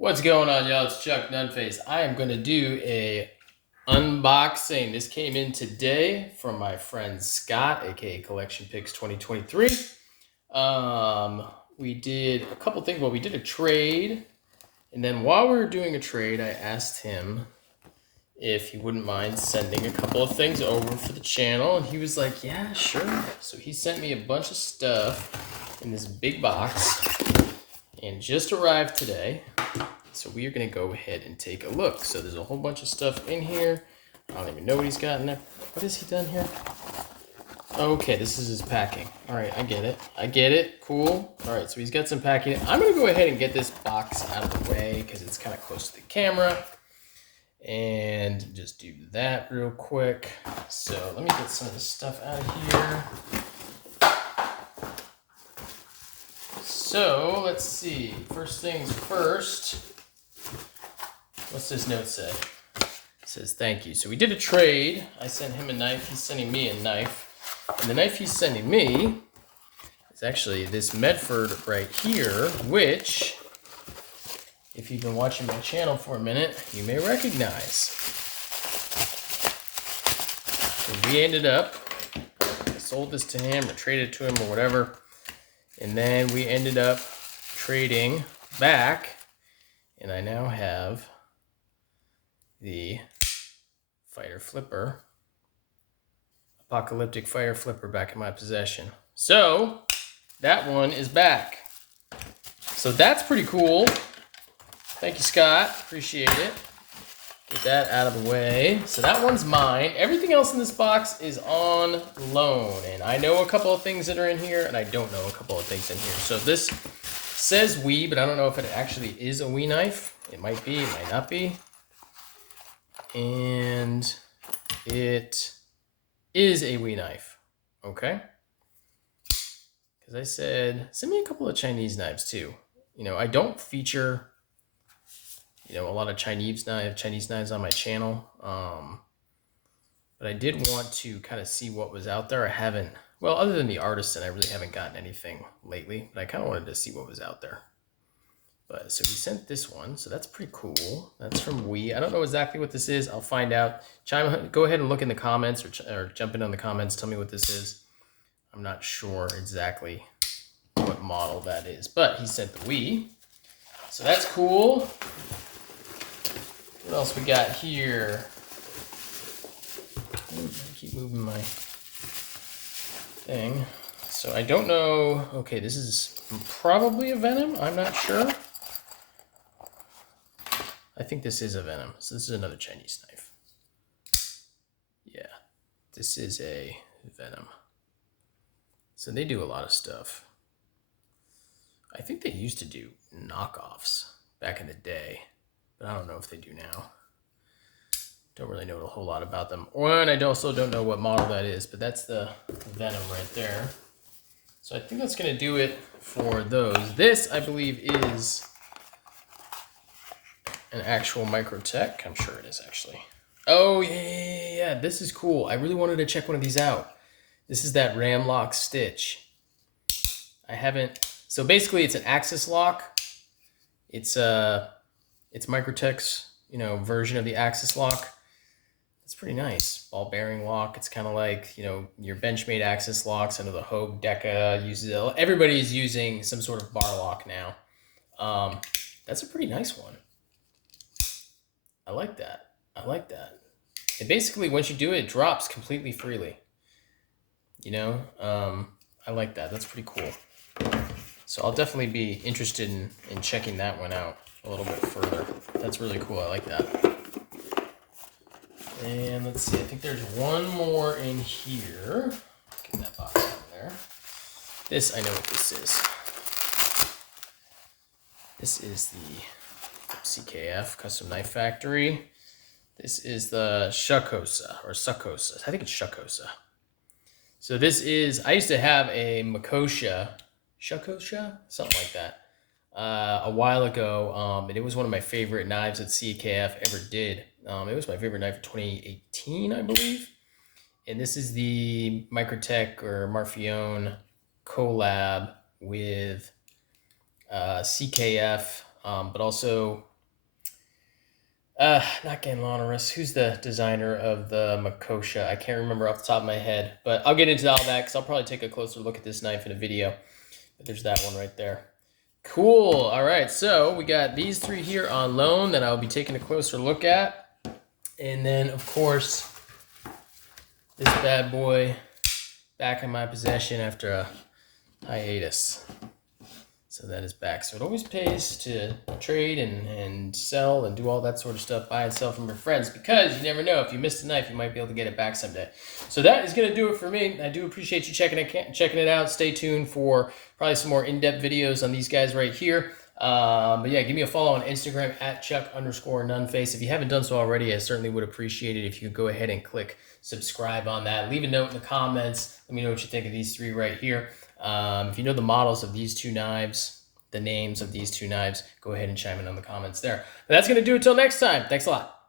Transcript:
What's going on, y'all? It's Chuck Nunface. I am going to do a unboxing. This came in today from my friend Scott, aka Collection Picks 2023. We did a couple things. Well, we did a trade, and then while we were doing a trade, I asked him if he wouldn't mind sending a couple of things over for the channel, and he was like, "Yeah, sure." So he sent me a bunch of stuff in this big box, and just arrived today. So we are going to go ahead and take a look. So there's a whole bunch of stuff in here. I don't even know what he's got in there. What has he done here? Okay, this is his packing. All right, I get it. Cool. All right, so he's got some packing. I'm going to go ahead and get this box out of the way because it's kind of close to the camera. And just do that real quick. So let me get some of this stuff out of here. So let's see. First things first. What's this note say? It says thank you. So we did a trade. I sent him a knife. He's sending me a knife. And the knife he's sending me is actually this Medford right here, which, if you've been watching my channel for a minute, you may recognize. So we ended up, I sold this to him or traded it to him or whatever. And then we ended up trading back. And I now have the Fighter Flipper, Apocalyptic Fighter Flipper back in my possession. So that one is back. So that's pretty cool. Thank you, Scott. Appreciate it. Get that out of the way. So that one's mine. Everything else in this box is on loan. And I know a couple of things that are in here, and I don't know a couple of things in here. So this says WE, but I don't know if it actually is a WE knife. It might be, it might not be. And it is a WE knife. Okay? Because I said, send me a couple of Chinese knives too. You know, I don't feature, a lot of Chinese knives on my channel. But I did want to kind of see what was out there. I haven't, well, other than the Artisan, I really haven't gotten anything lately. But I kind of wanted to see what was out there. But so we sent this one, so that's pretty cool. That's from WE. I don't know exactly what this is. I'll find out. Go ahead and look in the comments or jump in on the comments. Tell me what this is. I'm not sure exactly what model that is, but he sent the WE. So that's cool. What else we got here? I keep moving my thing. So I don't know. Okay, this is probably a Venom. I'm not sure. I think this is a Venom. So this is another Chinese knife. Yeah, this is a Venom. So they do a lot of stuff. I think they used to do knockoffs back in the day, but I don't know if they do now. Don't really know a whole lot about them. And I also don't know what model that is, but that's the Venom right there. So I think that's going to do it for those. This, I believe, is an actual Microtech. I'm sure it is, actually. Oh, yeah. This is cool. I really wanted to check one of these out. This is that Ramlock Stitch. I haven't... So basically, it's an Axis lock. It's Microtech's, version of the Axis lock. It's pretty nice. Ball bearing lock. It's kind of like, your Benchmade Axis locks. I know the Hogue Deca uses it. Everybody's using some sort of bar lock now. That's a pretty nice one. I like that. And basically, once you do it, it drops completely freely. I like that. That's pretty cool. So I'll definitely be interested in checking that one out a little bit further. That's really cool. I like that. And let's see. I think there's one more in here. Get that box out of there. This, I know what this is. This is the CKF, Custom Knife Factory. This is the Shakosa, or Sakosa. I think it's Shakosa. So this is, I used to have a Makosha, Shakosha? Something like that. A while ago, and it was one of my favorite knives that CKF ever did. It was my favorite knife of 2018, I believe. And this is the Microtech or Marfione collab with CKF, but also Not Ganlonerus. Who's the designer of the Makosha? I can't remember off the top of my head, but I'll get into all that because I'll probably take a closer look at this knife in a video. But there's that one right there. Cool. All right, so we got these 3 here on loan that I'll be taking a closer look at. And then, of course, this bad boy back in my possession after a hiatus. So that is back. So it always pays to trade and sell and do all that sort of stuff, buy and sell from your friends, because you never know. If you missed a knife, you might be able to get it back someday. So that is going to do it for me. I do appreciate you checking it out. Stay tuned for probably some more in-depth videos on these guys right here. But yeah, give me a follow on Instagram at Chuck_Nunface. If you haven't done so already, I certainly would appreciate it if you could go ahead and click subscribe on that. Leave a note in the comments. Let me know what you think of these 3 right here. If you know the models of these 2 knives, the names of these 2 knives, go ahead and chime in on the comments there. But that's going to do it till next time. Thanks a lot.